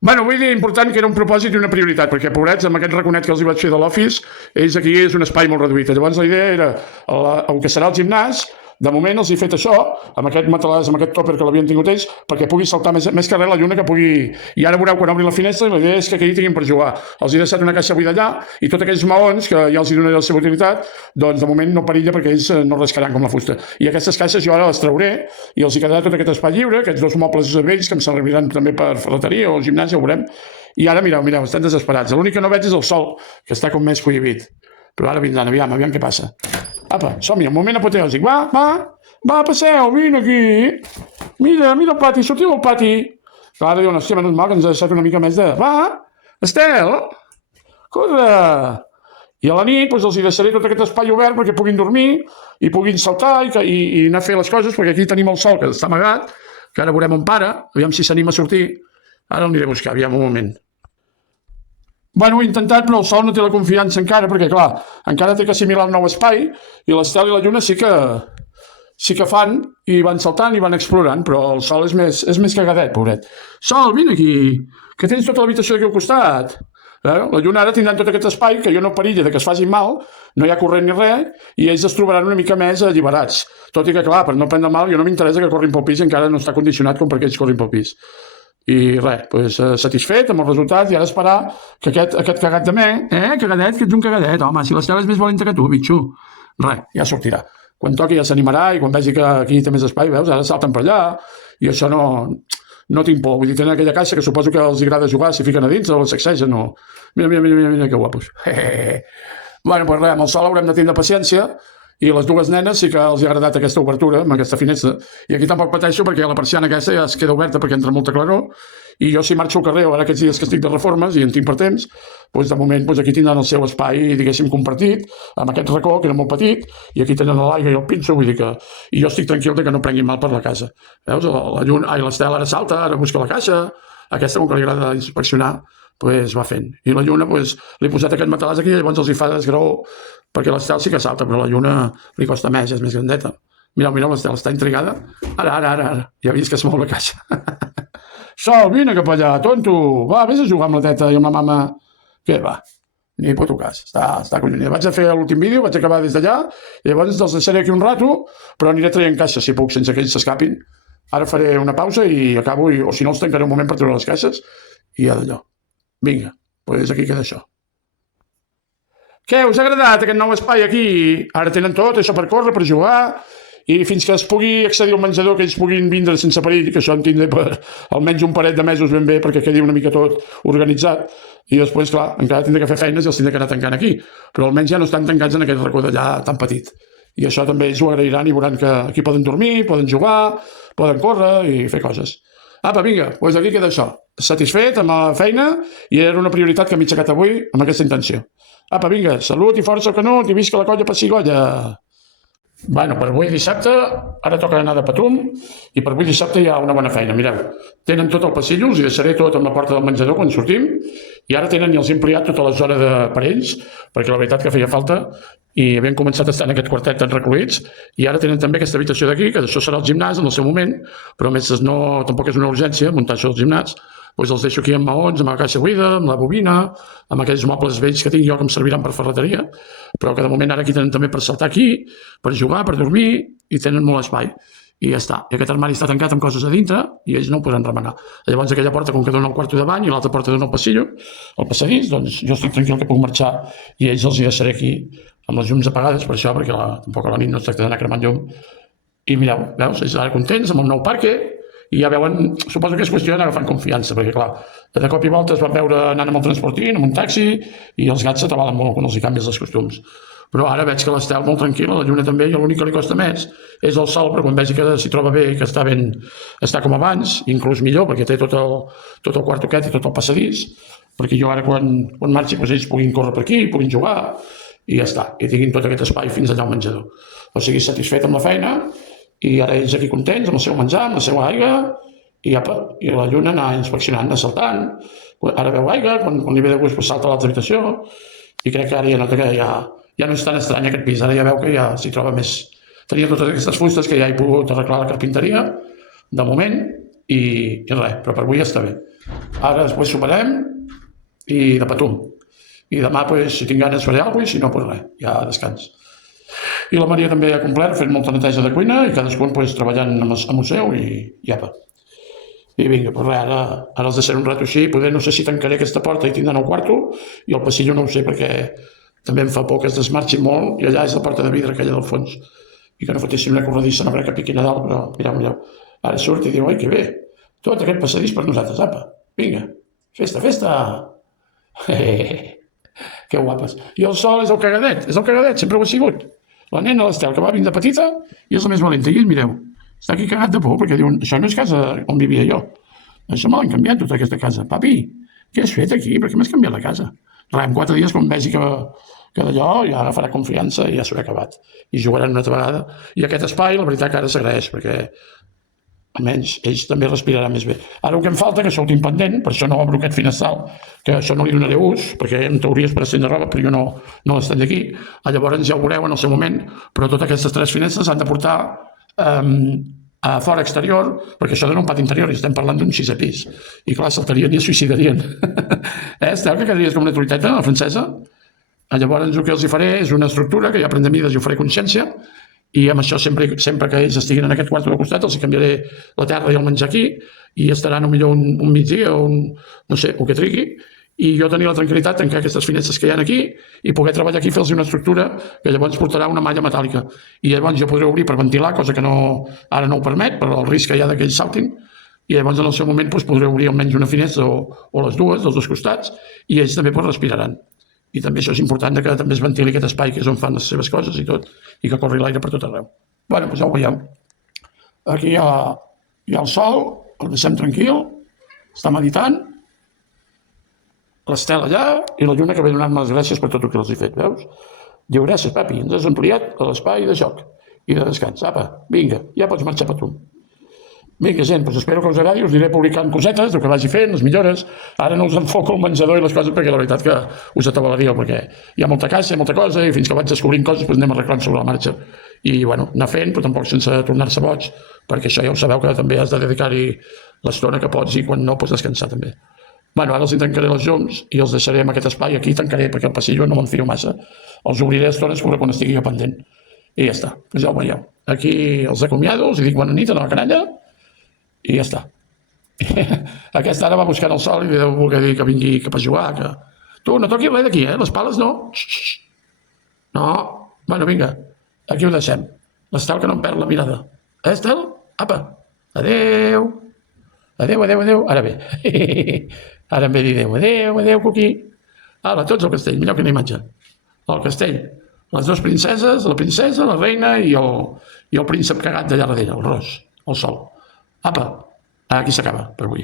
Bueno, vull dir important que era un propòsit i una prioritat, perquè, pobrets, amb aquest raconet que els hi vaig fer de l'Office, ells aquí és un espai molt reduït. Llavors la idea era, el que serà el gimnàs, de moment els he fet això, amb aquest matalàs, amb aquest tòper que l'havien tingut ells, perquè pugui saltar més que res la lluna, que pugui... I ara veureu quan obri la finestra, la idea és que aquí tinguin per jugar. Els he deixat una caixa buida allà, i tots aquells maons, que ja els hi donaré la seva utilitat, doncs de moment no perilla perquè ells no rascaran com la fusta. I aquestes caixes jo ara les trauré, i els hi quedarà tot aquest espai lliure, aquests dos mobles vells que em serviran també per ferreteria o gimnàs, ja ho veurem. I ara, mireu, estan desesperats. L'únic que no veig és el sol, que està com més prohibit. Però ara vindran, aviam què passa. Apa, som-hi, un moment apoteòsic. Va, passeu, vine aquí. Mira el pati, sortiu al pati. Clar, ara diuen, hòstia, menys mal que ens ha deixat una mica més de... Va, Estel, corre. I a la nit doncs, els hi deixaré tot aquest espai obert perquè puguin dormir i puguin saltar i anar a fer les coses, perquè aquí tenim el sol que està amagat, que ara veurem on para, aviam si s'anima a sortir. Ara el aniré a buscar, aviam un moment. Bueno, ho he intentat, però el sol no té la confiança encara, perquè, clar, encara té que assimilar el nou espai, i l'Estel i la lluna sí que fan, i van saltant i van explorant, però el sol és més cagadet, pobret. Sol, vine aquí, que tens tota l'habitació aquí al costat. La lluna ara tindran tot aquest espai, que jo no perilla de que es facin mal, no hi ha corrent ni res, i ells es trobaran una mica més alliberats. Tot i que, clar, per no prendre mal, jo no m'interessa que corrin pel pis i encara no està condicionat com perquè ells corrin pel pis. I res, doncs satisfet amb els resultats i ara esperar que aquest cagat de cagadet, que ets un cagadet, home, si l'Estel és més valenta que tu, bitxo. Res, ja sortirà. Quan toqui ja s'animarà i quan vegi que aquí té més espai, veus, ara salten per allà i això no tinc por. Vull dir, tenen aquella caixa que suposo que els agrada jugar si fiquen a dins o la sacsegen o... Mira, que guapos. Bueno, doncs res, amb el sol haurem de tindre paciència i les dues nenes sí que els ha agradat aquesta obertura, amb aquesta finestra. I aquí tampoc pateixo perquè la persiana aquesta ja es queda oberta perquè entra molta claror i jo si marxo al carrer ara aquests dies que estic de reformes i en tinc per temps, doncs de moment aquí tindran el seu espai, diguéssim, compartit, amb aquest racó que era molt petit i aquí tenen l'aigua i el pinso, vull dir que... I jo estic tranquil que no prenguin mal per la casa. Veus? L'Estel ara salta, ara busca la caixa, aquesta com que li agrada inspeccionar, doncs va fent. I la lluna, doncs, li he posat aquest matalàs aquí i llavors els hi fa desgraó, perquè l'Estel sí que salta, però la lluna li costa més, és més grandeta. Mireu, l'Estel està intrigada. Ara. Ja vist que es mou la caixa. Sol, vine cap allà, tonto. Va, vés a jugar amb la teta i amb la mama. Què va? Ni puto cas. Està collonida. Vaig a fer l'últim vídeo, vaig acabar des d'allà, i llavors els deixaré aquí un rato, però aniré traient caixes, si puc, sense que ells s'escapin. Ara faré una pausa i acabo, o si no els tancaré un moment per treure les caixes, i ja d'allò. Vinga, doncs aquí queda això. Què, us ha agradat aquest nou espai aquí? Ara tenen tot, això per córrer, per jugar, i fins que es pugui accedir al menjador, que ells puguin vindre sense perill, que això en tindré per almenys un parell de mesos ben bé, perquè quedi una mica tot organitzat, i després, clar, encara tindré que fer feines i els tindré que anar tancant aquí, però almenys ja no estan tancats en aquest racó d'allà tan petit. I això també ells ho agrairan i veuran que aquí poden dormir, poden jugar, poden córrer i fer coses. Apa, vinga, doncs aquí queda això. Satisfet amb la feina i era una prioritat que m'he aixecat avui amb aquesta intenció. Apa, vinga, salut i força al Canut i visca la colla pessigolla. Bueno, per avui dissabte, ara toca anar de patum, i per avui dissabte hi ha una bona feina, mireu. Tenen tot el passillo, els hi deixaré tot amb la porta del menjador quan sortim, i ara tenen i els he ampliat tota la zona de parells, perquè la veritat que feia falta, i havien començat a estar en aquest quartet tan recluïts, i ara tenen també aquesta habitació d'aquí, que això serà el gimnàs en el seu moment, però a més tampoc és una urgència muntar això al gimnàs, doncs els deixo aquí amb maons, amb la caixa buida, amb la bobina, amb aquells mobles vells que tinc jo que em serviran per ferreteria, però que de moment ara aquí tenen també per saltar aquí, per jugar, per dormir, i tenen molt espai. I ja està. I aquest armari està tancat amb coses a dintre i ells no ho podran remenar. Llavors aquella porta com que dona al quarto de bany i l'altra porta dona al passillo, al passadís, doncs jo estic tranquil que puc marxar i ells els hi deixaré aquí amb les llums apagades per això, perquè tampoc a la nit no es tracta d'anar cremant llum. I mireu, veus, ells ara contents amb el nou parque, i ja veuen, suposo que és qüestió d'anar agafant confiança, perquè clar, de cop i volta es van veure anant amb el transportint, amb un taxi, i els gats s'atabalen molt quan els hi canvies els costums. Però ara veig que l'Estel molt tranquil·la, la lluna també, i l'únic que li costa més és el sol, però quan vegi que s'hi troba bé i que està com abans, inclús millor, perquè té tot el quarto aquest i tot el passadís, perquè jo ara quan marxi ells puguin córrer per aquí, puguin jugar, i ja està, i tinguin tot aquest espai fins allà al menjador. O sigui, satisfet amb la feina, i ara ells aquí contents amb el seu menjar, amb la seva aigua, i la lluna anar inspeccionant, anar saltant. Ara veu aigua, quan li ve de gust salta a l'altra habitació, i crec que ara ja nota que ja no és tan estrany aquest pis, ara ja veu que ja s'hi troba més. Tenia totes aquestes fustes que ja he pogut arreglar la carpinteria, de moment, i res, però per avui ja està bé. Ara després soparem i de patum. I demà, si tinc ganes, faré alguna cosa i si no, res, ja descans. I la Maria també ha complert fent molta neteja de cuina i cadascun treballant amb el seu i apa. I vinga, res, ara els deixaré un rato així, poder no sé si tancaré aquesta porta i tindran el quarto i el passillo no ho sé perquè també em fa por que es desmarxi molt i allà és la porta de vidre aquella del fons i que no fotessin una corredissa, no crec que piqui a dalt, però mireu, ara surt i diu, ai, que bé, tot aquest passadís per nosaltres, apa, vinga, festa! Que guapes. I el Sol és el cagadet, sempre ho ha sigut. La nena, l'Estel, que va vindre petita i és la més valenta, i ell, mireu, està aquí cagat de por perquè diuen, això no és casa on vivia jo, això me l'han canviat tota aquesta casa. Papi, què has fet aquí? Per què m'has canviat la casa? Res, en 4 dies, quan vegi que d'allò ja agafarà confiança i ja s'haurà acabat. I jugaran una altra vegada. I aquest espai, la veritat que ara s'agraeix, perquè almenys ells també respiraran més bé. Ara el que em falta, que això ho tinc pendent, per això no obro aquest finestral, que això no li donaré ús, perquè en teoria és per estendre roba, però jo no l'estén d'aquí. Llavors ja ho veureu en el seu moment, però totes aquestes 3 finestres han de portar a fora exterior, perquè això dona un pati interior i estem parlant d'un 6è pis. I clar, saltarien i es suïcidarien. Estel, que quedaries com una truiteta, la francesa? Llavors el que els hi faré és una estructura que ja prendré mides i ho faré consciència i amb això sempre que ells estiguin en aquest quarto de costat els canviaré la terra i el menjar aquí i estaran potser un migdia o no sé, el que trigui i jo tenir la tranquil·litat de tancar aquestes finestres que hi ha aquí i poder treballar aquí i fer-los una estructura que llavors portarà una malla metàl·lica i llavors jo podré obrir per ventilar, cosa que ara no ho permet per el risc que hi ha que ells saltin i llavors en el seu moment podré obrir almenys una finestra o les dues, dels 2 costats i ells també respiraran. I també això és important que també es ventili aquest espai que és on fan les seves coses i tot, i que corri l'aire per tot arreu. Bé, doncs ja ho veieu. Aquí hi ha el Sol, el deixem tranquil, està meditant, l'Estel allà i la Lluna que ve donant-me les gràcies per tot el que els he fet, veus? Diu, gràcies, papi, ens has ampliat l'espai de joc i de descans. Apa, vinga, ja pots marxar per tu. Vinga, gent, doncs espero que us agradi, us aniré publicant cosetes, el que vagi fent, les millores. Ara no us enfoco al menjador i les coses perquè la veritat que us atabalaríeu, perquè hi ha molta caixa, molta cosa, i fins que vaig descobrint coses doncs anem arreglant sobre la marxa. I, bueno, anar fent, però tampoc sense tornar-se boig, perquè això ja ho sabeu que també has de dedicar-hi l'estona que pots i quan no pots descansar també. Bueno, ara els tancaré les llums i els deixaré en aquest espai, aquí tancaré perquè el passillo no m'enfio massa. Els obriré estones quan estigui jo pendent. I ja està, doncs ja ho veieu. Aquí els acomiado, els dic bona nit a la canalla, i ja està. Aquesta ara va buscant el Sol i li deu voler dir que vingui cap a jugar, que... Tu, no toquis res d'aquí, les pales no. No, bueno, vinga, aquí ho deixem. L'Estel que no em perd la mirada. Estel? Apa, adeu. Adeu. Ara bé. Ara em ve dir adeu, Coquí. Ala, tots al castell, millor que una imatge. Al castell, les 2 princeses, la princesa, la reina i el príncep cagat d'allà darrere, el Ros, el Sol. Apa, aquí s'acaba per avui.